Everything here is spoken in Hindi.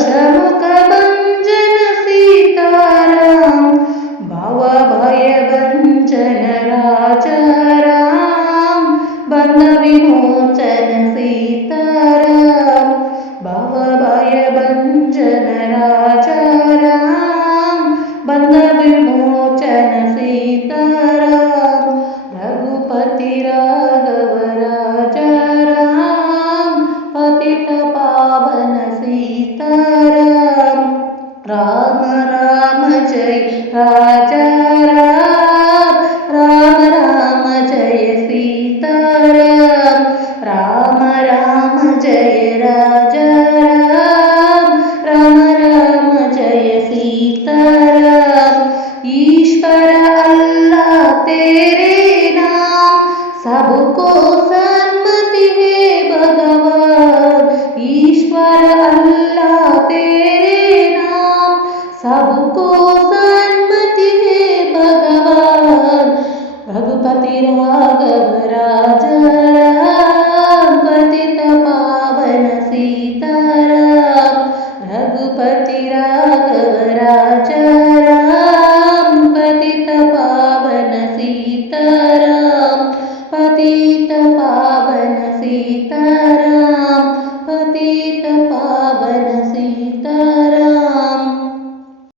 शमुख वञ्चन सीतारा भावभाय वञ्चनराचराम बन्धविमोचन सीतारा भावभाय बन्धविमोचन सीताराम रघुपतिराग राजा राम राम जय सीताराम राम राम जय राजा राम राम जय सीताराम ईश्वर अल्लाह तेरे नाम सबको सन्मति है भगवान ईश्वर अल्लाह ராகவராஜ